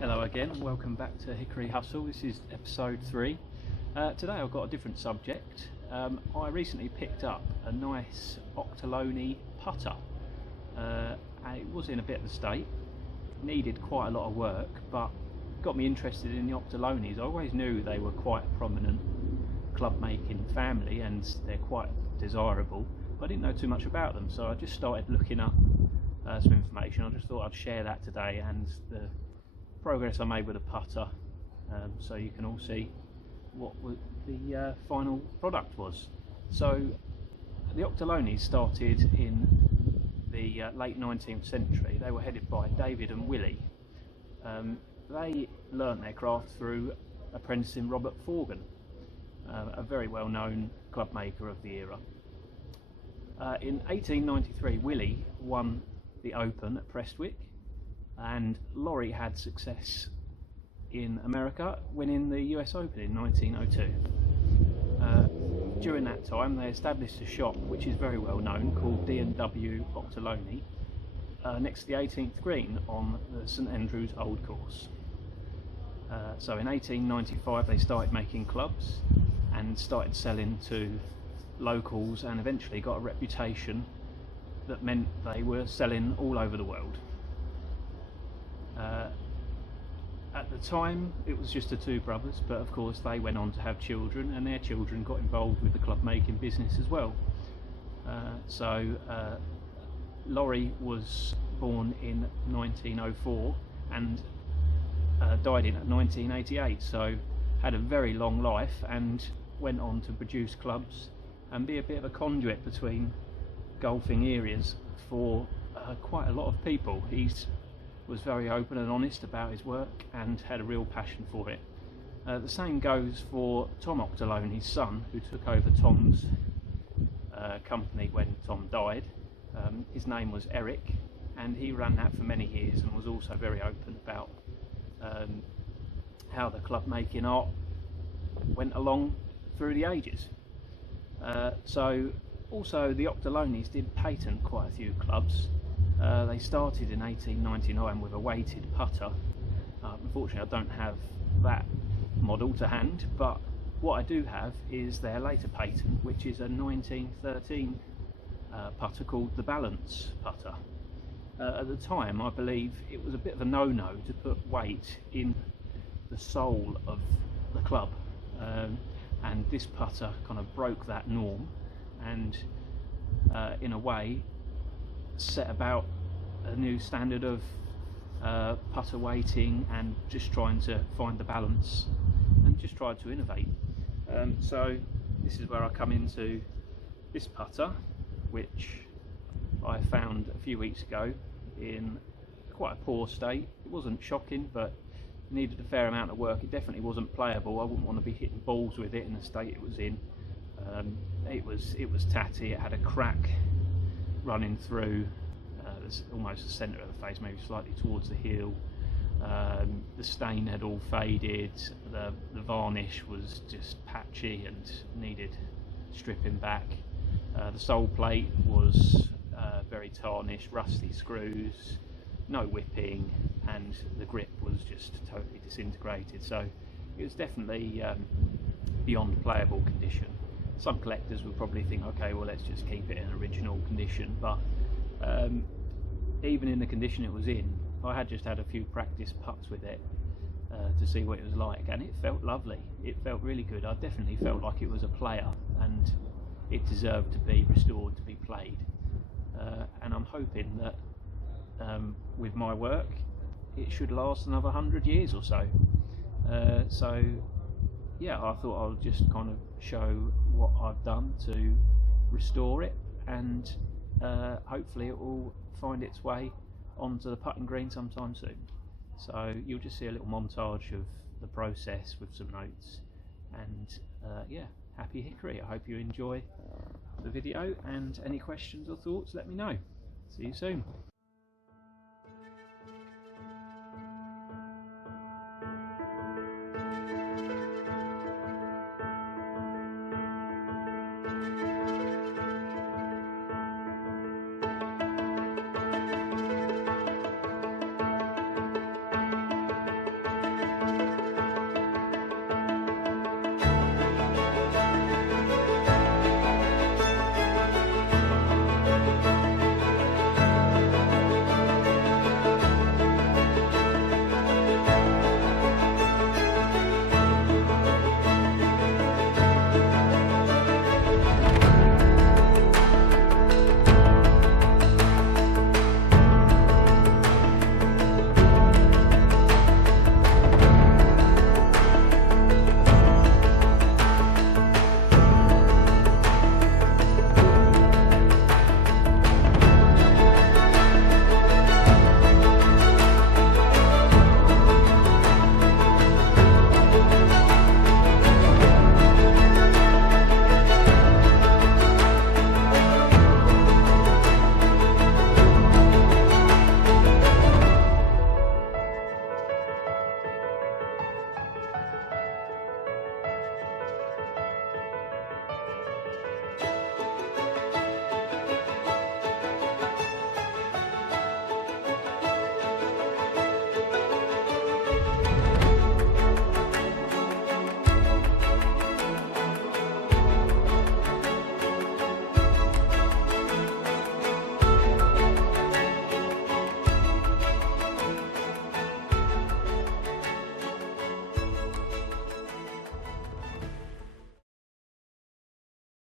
Hello again, welcome back to Hickory Hustle. This is episode 3. Today I've got a different subject. I recently picked up a nice Auchterlonie putter. It was in a bit of a state, needed quite a lot of work, but got me interested in the Auchterlonies. I always knew they were quite a prominent club making family and they're quite desirable, but I didn't know too much about them, so I just started looking up some information. I just thought I'd share that today and the progress I made with a putter, so you can all see what the final product was. So the Auchterlonies started in the late 19th century. They were headed by David and Willie. They learnt their craft through apprenticing Robert Forgan, a very well-known club maker of the era. In 1893 Willie won the Open at Prestwick, and Laurie had success in America, winning the US Open in 1902. During that time they established a shop which is very well known called D&W Auchterlonie next to the 18th green on the St Andrews Old Course. So in 1895 they started making clubs and started selling to locals, and eventually got a reputation that meant they were selling all over the world. At the time it was just the two brothers, but of course they went on to have children, and their children got involved with the club making business as well. Laurie was born in 1904 and died in 1988, so had a very long life and went on to produce clubs and be a bit of a conduit between golfing areas for quite a lot of people. He was very open and honest about his work and had a real passion for it. The same goes for Tom Auchterlonie's son, who took over Tom's company when Tom died. His name was Eric, and he ran that for many years and was also very open about how the club making art went along through the ages. So also the Auchterlonies did patent quite a few clubs. They started in 1899 with a weighted putter. Unfortunately I don't have that model to hand, but what I do have is their later patent, which is a 1913 putter called the balance putter. At the time I believe it was a bit of a no-no to put weight in the sole of the club, and this putter kind of broke that norm and in a way set about a new standard of putter weighting and just trying to find the balance and just tried to innovate. So this is where I come into this putter, which I found a few weeks ago in quite a poor state. It wasn't shocking, but needed a fair amount of work. It definitely wasn't playable. I wouldn't want to be hitting balls with it in the state it was in. It was tatty. It had a crack running through almost the centre of the face, maybe slightly towards the heel. The stain had all faded. The varnish was just patchy and needed stripping back. The sole plate was very tarnished, rusty screws, no whipping, and the grip was just totally disintegrated. So it was definitely beyond playable condition. Some collectors would probably think, okay, well let's just keep it in original condition, but even in the condition it was in, I had just had a few practice putts with it to see what it was like, and it felt lovely. It felt really good. I definitely felt like it was a player and it deserved to be restored, to be played. And I'm hoping that with my work it should last another 100 years or so. So yeah, I thought I'll just kind of show what I've done to restore it, and hopefully it will find its way onto the putting green sometime soon. So you'll just see a little montage of the process with some notes, and yeah, happy hickory. I hope you enjoy the video, and any questions or thoughts, let me know. See you soon.